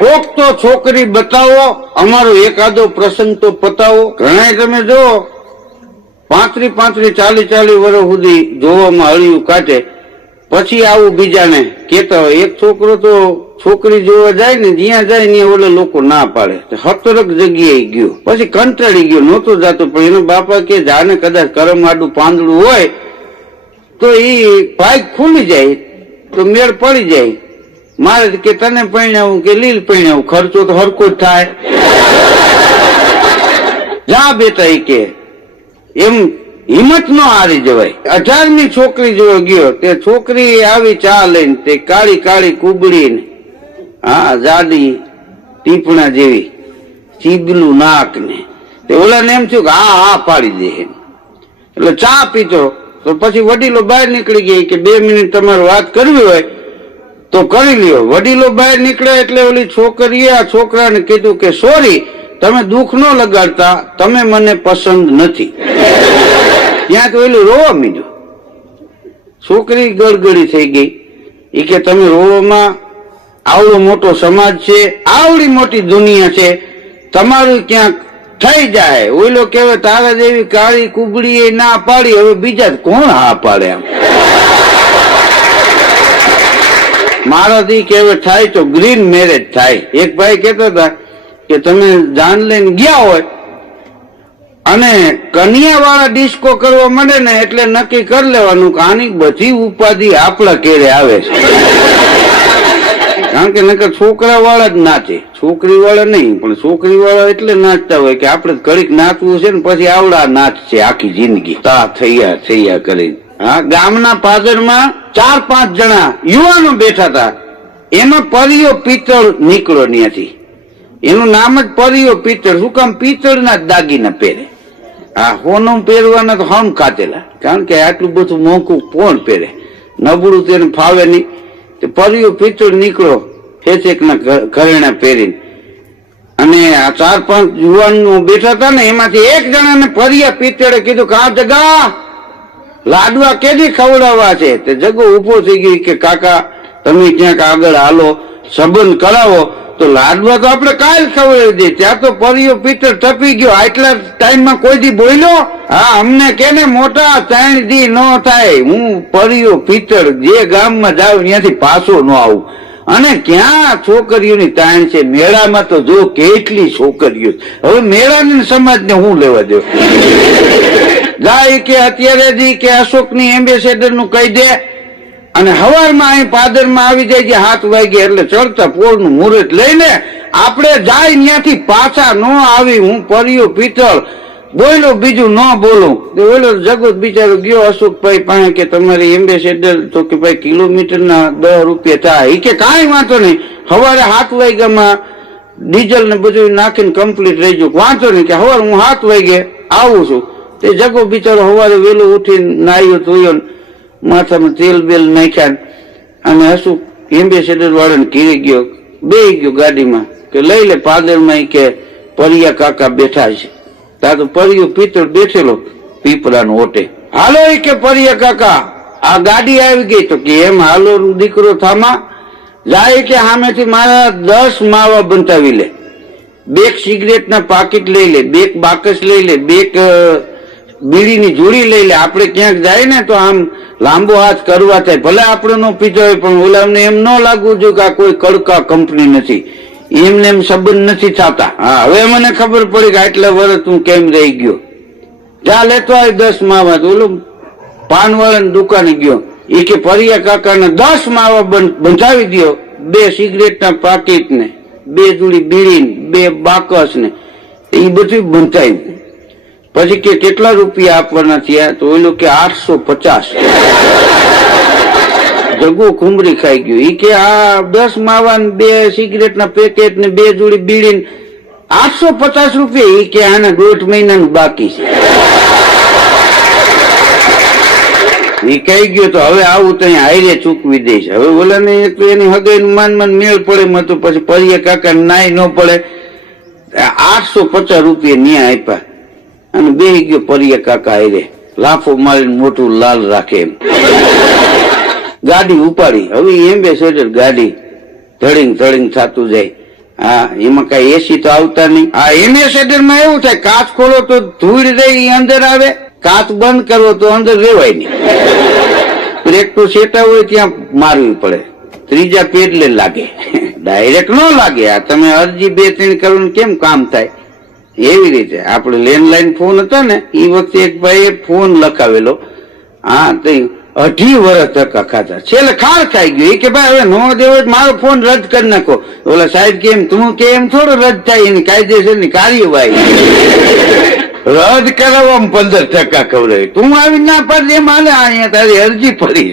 કોક તો છોકરી બતાવો, અમારો એકાદો પ્રસંગ તો પતાવો. ઘણા તમે જો 35 40 વર્ષ સુધી જોવામાં હળિયું કાઢે, પછી આવું બીજાને કેતા હોય. એક છોકરો તો છોકરી જોવા જાય ને, જ્યાં જાય ને ઓલે લોકો ના પાડે, હતરક જગ્યાએ ગયો, પછી કંટાળી ગયો, નહોતો જાતો. પણ એનો બાપા કે જાને કદાચ કરમ આડું પાંદડું હોય તો એ ભાગ ખુલી જાય તો મેળ પડી જાય. મારે કે તને પરણાવું કે લીલ પરણાવું, ખર્ચો તો હરકો જ થાય. જા બેટા એ કે એમ હિંમત નો હારી જવાય. 18મી છોકરી જોવા ગયો, તે છોકરી આવી ચા લઈને, તે કાળી કાળી કુબડી ને, હા જાડી ટીપણા જેવી, ચીબલું નાક ને, તે ઓલાને એમ થયું કે હા પાડી દે. એટલે ચા પીતો તો પછી વડીલો બહાર નીકળી ગઈ કે 2 મિનિટ તમારે વાત કરવી હોય તો કરી લ્યો. વડીલો બહાર નીકળ્યા એટલે ઓલી છોકરીએ આ છોકરાને કીધું કે સોરી, તમે દુઃખ ન લગાડતા, તમે મને પસંદ નથી. ત્યાં તો ઓલું રોવા મીડ્યું. છોકરી ગળગળી થઈ ગઈ. એ કે તમે રોવામાં, આવડો મોટો સમાજ છે, આવડી મોટી દુનિયા છે, તમારું ક્યાંક થઈ જાય. ઓલો કેવાય તારા જેવી કાળી કુબડી એ ના પાડી, હવે બીજા કોણ હા પાડે? આમ મારાથી કેવે થાય તો ગ્રીન મેરેજ થાય. એક ભાઈ કહેતા હતા કે તમે જાન લઈને ગયા હોય અને કન્યા વાળા ડિસ્કો કરવા માંડે ને એટલે નક્કી કરી લેવાનું કે આની બધી ઉપાધિ આપણા ઘેરે આવે છે. કારણ કે નકર છોકરા વાળા જ નાચે, છોકરી વાળા નહીં. પણ છોકરી વાળા એટલે નાચતા હોય કે આપણે ઘડીક નાચવું છે ને પછી આવડા નાચ છે આખી જિંદગી. તા થૈયા કરી. હા, ગામના પાદરમાં 4-5 જણા યુવાનો બેઠા હતા. એમાં પરિયો પિત્તળ નીકળો ત્યાંથી. એનું નામ જ પરિયો પિત્તળ. શું કામ? પિત્તળના જ દાગીના પહેરે. આ હોનું પહેરવાના તો હમ કાચેલા, કારણ કે આટલું બધું મોંઘું કોણ પહેરે? નબળું તેને ફાવે નહીં. પરિયો પિત્તળ નીકળો ફેસેકના ઘરેણા પહેરીને. અને આ 4-5 યુવાનો બેઠા હતા ને, એમાંથી એક જણાને પરિયા પિત્તળે કીધું કે આ જગા લાડવા કેદી ખવડાવવા છે? તે જગો ઉભો થઈ ગયો કે કાકા તમે ક્યાંક આગળ હાલો, સંબંધ કરાવો તો લાડવા તો આપણે કાલ ખવડાવી દે. ત્યાં તો પરિયો પિત્તળ ટપી ગયો. આટલા ટાઈમમાં કોઈ દી બોલ્યો? હા, અમને કેને મોટા 3 દી ન થાય, હું પરિયો પિત્તળ જે ગામમાં જાઉં ત્યાંથી પાછો ન આવું. અને ક્યાં છોકરીઓની તાણ છે? મેળામાં તો જો કેટલી છોકરીઓ. હવે મેળાની સમાજને હું લેવા દઉં? જાય કે અત્યારે જી કે અશોકની એમ્બેસેડર નું કહી દે, અને હવારમાં અહીં પાદરમાં આવી જાય છે 7 વાગે, એટલે ચડતા પોળનું મુહૂર્ત લઈને આપણે જાય, ત્યાંથી પાછા ન આવી. હું પરિયો પિત્તળ બોલો, બીજું ન બોલું. ઓલો જગત બિચારો ગયો અશોકભાઈ પાસે કે તમારી એમ્બેસેડર, તો કે ભાઈ કિલોમીટરના 10 રૂપિયા થાય. એ કે કાંઈ વાંધો નહીં, સવારે 7 વાગ્યામાં ડીઝલ ને બધું નાખીને કમ્પ્લીટ રહી ગયું, વાંધો નહીં, કે સવારે હું 7 વાગે આવું છું. તે જગો બિચારો સવારે વહેલો ઉઠીને નાહ્યો ધોયો, માથામાં તેલ બેલ નાખ્યા, અને અશોક એમ્બેસેડર વાળાને ઘીરે ગયો, બેહી ગયો ગાડીમાં કે લઈ લે પાદરમાં. કે પરિયા કાકા બેઠા છે. ત્યાં તો પરિયો પિત્તળ બેઠેલો પીપળાનો ઓટે. હાલો કે પરિયા કાકા આ ગાડી આવી ગઈ. તો કે એમ હાલો દીકરો થામા. જાય કે સામેથી મારા 10 માવા બંધાવી લે, 2 સિગરેટના પાકીટ લઈ લે, 2 બાકસ લઈ લે, 2 બીડીની જોડી લઈ લે. આપણે ક્યાંક જાય ને તો આમ લાંબો હાથ કરવા થાય. ભલે આપણે નો પીધો હોય, પણ ઓલાને એમ ન લાગવું જોઈએ કે આ કોઈ કડકા કંપની નથી, એમને એમ સંબંધ નથી થતા. હા, હવે મને ખબર પડી કે આટલા વર્ષ તું કેમ રહી ગયો. જા લેતો આવી 10 માવા. તો ઓલો પાનવાળાની દુકાને ગયો. એ કે પરિયા કાકાને 10 માવા બંધાવી દો, 2 સિગરેટના પાકીટ ને 2 જોડી બીડી, 2 બાકસ ને, એ બધું બંધાયું. પછી કે કેટલા રૂપિયા આપવાના થયા? તો ઓલો કે 850. જગો ખુમરી ખાઈ ગયો. એ કે આ 10 માવા, 2 સિગરેટના પેકેટ ને 2 જોડી બીડી, 850 રૂપિયા. એ કે આના 1.5 મહિનાનું બાકી છે. એ કહી ગયો તો હવે આવું તો હાઈરે ચૂકવી દઈશ. હવે ઓલાને એની હગાઈનું માન મેળ પડે, માં તો પછી પરિયા કાકા નાય ન પડે. 850 રૂપિયા ન્યા આપ્યા અને બેહી ગયો પરિયા કાકા હાઈરે, લાફો મારીને મોટું લાલ રાખે એમ. ગાડી ઉપાડી. હવે એમ્બેસેડર ગાડી ધડીંગ થતું જાય. હા, એમાં કઈ એસી તો આવતા નહીં. હા, એમ્બેસેડર માં એવું થાય, કાચ ખોલો તો ધૂળ રહી અંદર આવે, કાચ બંધ કરવો તો અંદર રેવાય નહીં. બ્રેક તો સેટા હોય ત્યાં મારવી પડે, ત્રીજા પેડલે લાગે, ડાયરેક્ટ ન લાગે. આ તમે અરજી 2-3 કરો કેમ કામ થાય? એવી રીતે આપણે લેન્ડલાઈન ફોન હતા ને એ વખતે એક ભાઈએ ફોન લખાવેલો. હા, તો 2.5 વર્ષ ધક્કા ખાતા, છેલ્લે ખાર ખાઈ ગયો. કે ભાઈ હવે નો દેવો મારો ફોન રદ કરી નાખો. ઓલા સાહેબ કેમ તું કે એમ થોડો રદ થાય, એની કાયદેસરની કાર્યવાહી. રદ કરાવવામાં 15% ખવડાવે. તું આવી ના પડે એમ હાલે, અહીંયા તારી અરજી પડી.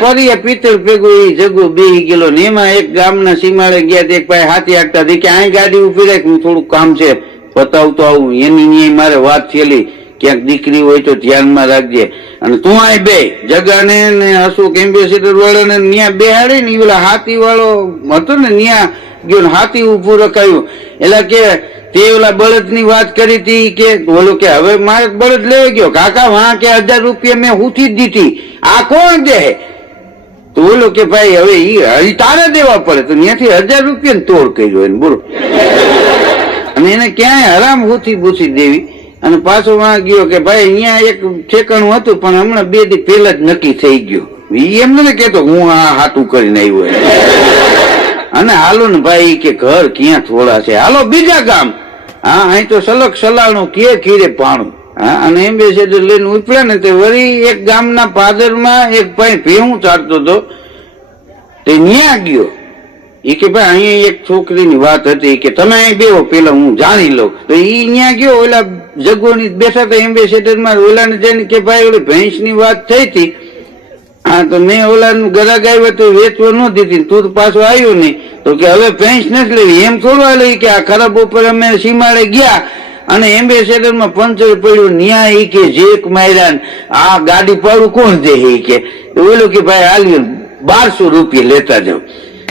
ફરી પિત્તળ ભેગું એ જગો બેહી ગયેલો ને એમાં એક ગામના સીમાડે ગયા, એક ભાઈ હાથી આગતા કે અહીં ગાડી ઉભી રાખ, હું થોડુંક કામ છે બતાવતો આવું. એની મારે વાત થયેલી, ક્યાંક દીકરી હોય તો ધ્યાનમાં રાખજે. અને તું અહીં બે જગાને ને અશોક એમ્બેસેડર વાળાને ન્યા બેહાડી ને ઓલા હાથી વાળો હતો ને ન્યા ગયો ને હાથી ઉભું રખાયું. એટલે કે તે ઓલા બળદ ની વાત કરી હતી કે બોલો કે હવે મારે બળદ લેવા ગયો, કાકા વાં કે 1000 રૂપિયા મેં ઉઠી જ દીધી, આ કોણ દે? તો બોલો કે ભાઈ હવે હજી તારે દેવા પડે. તો ત્યાંથી 1000 રૂપિયા તોડ કર્યો એને, બોલો. અને એને ક્યાંય હરામ હુથી ભૂસી દેવી. અને પાછો વાં ગયો કે ભાઈ અહીંયા એક ઠેકાણું હતું પણ હમણાં 2 દી પહેલા જ નક્કી થઈ ગયું. એમ ને કેતો હું આ હાટું કરીને આવ્યો. અને હાલો ને ભાઈ કે ઘર ક્યાં થોડા છે, હાલો બીજા ગામ. હા, અહીં તો સલગ સલાણું કે ખીરે પાણું. હા, અને એમ્બેસેડર લઈને ઉપડ્યા ને તે વળી એક ગામના પાદરમાં એક ભાઈ ભેહું ચારતો હતો, તે ન્યા ગયો. એ કે ભાઈ અહીંયા એક છોકરીની વાત હતી કે તમે અહીં બેહો પેલા હું જાણી લઉં. તો ઈ ન્યા ગયો, ઓલા જગોની બેઠા હતા એમ્બેસેડર માં. ઓલાને જઈને કે ભાઈ ઓલી ભેંસ ની વાત થઈ હતી. હા, તો મેં ઓલાનું ગરાગ આવ્યો તો વેચવા ન દીધી, તું તો પાછો આવ્યો નહીં. તો કે હવે ભેંસ નથી લેવી. એમ થોડવા લઈ કે આ ખરાબ ઉપર અમે સીમાડે ગયા અને એમ્બેસેડર માં પંચર પડ્યું, ન્યા ઈ કે જેક માર્યા, આ ગાડી પાડું કોણ દે? કે ઓલો કે ભાઈ હાલ્યું 1200 રૂપિયા લેતા જાવ.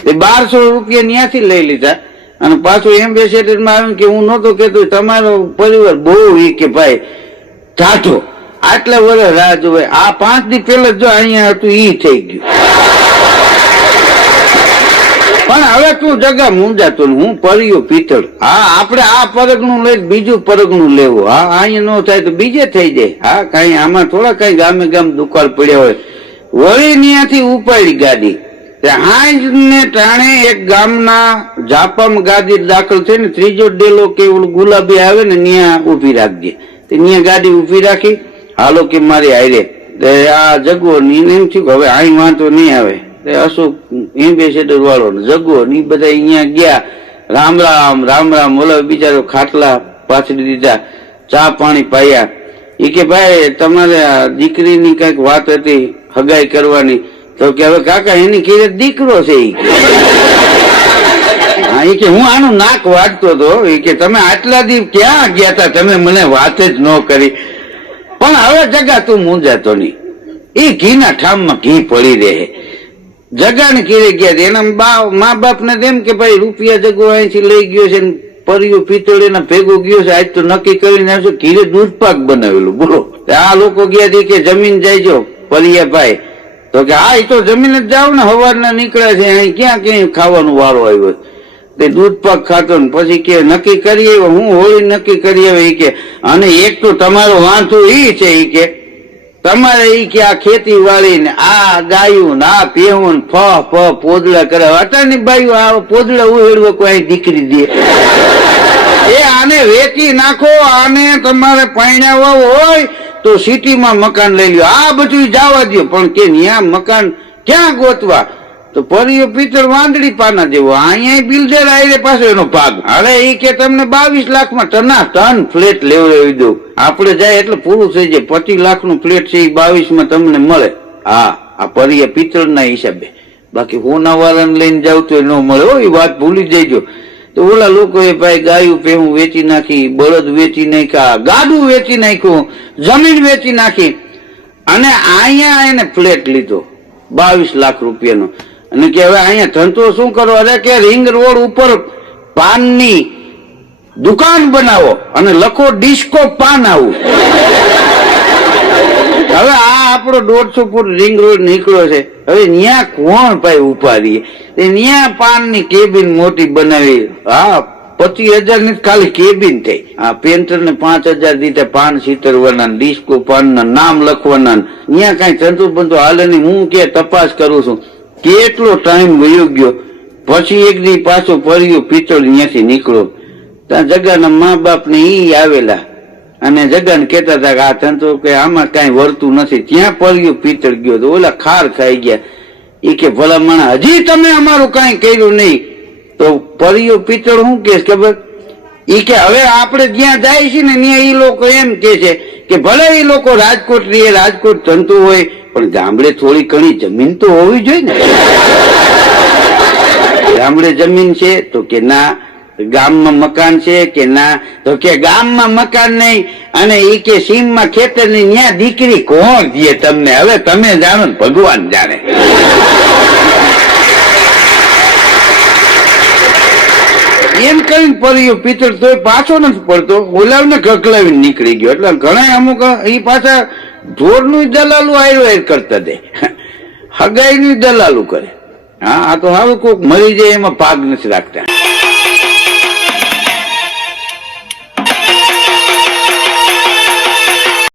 1200 રૂપિયા ત્યાંથી લઈ લીધા. અને પાછું એમ્બેસેડર માં આવ્યું કે હું નતો કેતો તમારો પરિવાર બહુ ઈ કે ભાઈ ટાઢો, આટલા વર્ષ રાહ જોવે. આ 5 દી પહેલા જો અહીંયા હતું ઈ થઈ ગયું. પણ હવે તું જગા મુંજાતો, હું પરિયો પિત્તળ. હા, આપણે આ પરગનું લઈ બીજું પરગનું લેવું. હા, અહીંયા ન થાય તો બીજે થઈ જાય. હા, કઈ આમાં થોડા કઈ ગામે ગામ દુકાળ પડ્યા હોય. વળી ત્યાંથી ઉપાડી ગાડી. હાંજ ને ટાણે એક ગામના જાપામાં ગાડી દાખલ થઈ ને ત્રીજો ડેલો કે ઓલું ગુલાબી આવે ને ત્યાં ઉભી રાખજે. ત્યાં ગાડી ઉભી રાખી. હાલો કે મારી હારે આ જગો એમ થયું હવે અહીં વાંધો નહીં આવે. અશોક એમ્બેસેડર વાળો જગો ની બધા અહીંયા ગયા. રામ રામ રામ રામ. ઓલા બિચારો ખાટલા પાછળ દીધા, ચા પાણી પાયા. એ કે ભાઈ તમારે દીકરીની કઈક વાત હતી હગાઈ કરવાની. તો કે હવે કાકા એની ઘેરે દીકરો છે. હા, એ કે હું આનું નાક વાગતો હતો. એ કે તમે આટલા દી ક્યાં ગયા હતા, તમે મને વાત જ ન કરી. પણ હવે જગા તું મૂંઝાતો નહીં, એ ઘીના ઠામમાં ઘી પડી રહે. જગાને ઘેરે ગયા એના મા બાપ ને તેમ કે ભાઈ રૂપિયા જગો અહીંથી લઈ ગયો છે, પરિયો પિત્તળ એના ભેગો ગયો છે, આજ તો નક્કી કરીને આવશે. ઘીરે દૂધ પાક બનાવેલું, બોલો. આ લોકો ગયા કે જમીન જાય પરિયા ભાઈ. તો કે હા, એ તો જમીન જ જાવ ને, સવારના નીકળ્યા છે, અહીં ક્યાં ક્યાંય ખાવાનો વારો આવ્યો. તે દૂધ પાક ખાતો ને પછી કે નક્કી કરી આવ્યો, હું હોળી નક્કી કરી આવ્યો. કે અને એક તો તમારો વાંધો એ છે કે તમારે ઈ કે આ ખેતી વાળી ને આ ગાયું ને આ પેવું ફ પોદડા કરે. અટાની બાયું આ પોદડા ઉહેડવો કોઈ દીકરી દે. એ આને વેચી નાખો. આને તમારે પૈણાવા હોય તો સિટીમાં મકાન લઈ લ્યો. આ બધું જવા દો. પણ કે ત્યાં મકાન ક્યાં ગોતવા? તો પરિયો પિત્તળ વાંદડી પાના જેવો. અહીંયા બિલ્ડર આયરે પાછો એનો ભાગ. અરે એ કે તમને 22 લાખમાં ટન ફ્લેટ લેવડાવી દઉં. આપણે જાય એટલે પૂરું થઈ જાય. 25 લાખનું ફ્લેટ છે એ 22માં તમને મળે. હા, આ પરિયા પિત્તળ ના હિસાબે. બાકી હોના વાળાને લઈને જાવ તો ન મળે. હો, એ વાત ભૂલી જઈજો. તો ઓલા લોકોએ ભાઈ ગાયું પેહું વેચી નાખી, બળદ વેચી નાખ્યા, ગાડું વેચી નાખ્યું, જમીન વેચી નાખી. અને અહીંયા એને ફ્લેટ લીધો 22 લાખ રૂપિયાનો. અને કે હવે અહીંયા ધંધો શું કરો? અરે કે રિંગ રોડ ઉપર પાનની દુકાન બનાવો અને લખો ડિસ્કો પાન આવું. હવે આ આપણો 150 ફૂટ રિંગ રોડ નીકળ્યો છે. હવે ત્યાં કોણ ભાઈ ઉપાડીએ? ત્યાં પાનની કેબિન મોટી બનાવી. હા, 25,000 ની ખાલી કેબિન થઈ. આ પેન્ટર ને 5,000 દીધા પાન સીતરવાના, ડિસ્કો પાન ના નામ લખવાના. ત્યાં કઈ ચંદુ બંધુ હાલે નહીં. હું કે તપાસ કરું છું. કેટલો ટાઈમ વયો ગયો. પછી એક દી પાછો પડ્યો પિત્તળ ત્યાંથી નીકળો. ત્યાં જગાના મા બાપ ને ઈ આવેલા અને જગાને કેતા હતા કે આ ધંધો કે આમાં કઈ વળતું નથી. ત્યાં પડ્યો પિત્તળ ગયો તો ઓલા ખાર ખાઈ ગયા. એ કે ભલા માણા હજી તમે અમારું કઈ કર્યું નહીં. તો પરિયો પિત્તળ શું કે ખબર? ઈ કે હવે આપણે જ્યાં જાય છે ને ત્યાં ઈ લોકો એમ કે છે કે ભલે એ લોકો રાજકોટ રહીએ, રાજકોટ ધંધો હોય, પણ ગામડે થોડી ઘણી જમીન તો હોવી જોઈએ ને. ગામડે જમીન છે તો કે ના. ગામમાં મકાન છે કે ના? તો કે ગામમાં મકાન નહીં અને ઈ કે સીમમાં ખેતર નહીં. ત્યાં દીકરી કોણ દે તમને? હવે તમે જાણો ને ભગવાન જાણે. એમ કરીને પડ્યો પિત્તળ તોય પાછો નથી પડતો. ઓલાવને કકલાવીને નીકળી ગયો. એટલે ઘણા અમુક એ પાછા ઢોરનું દલાલું આયર કરતા દે, હગાઈનું દલાલું કરે. હા, આ તો હારું કોક મરી જાય એમાં ભાગ નથી રાખતા.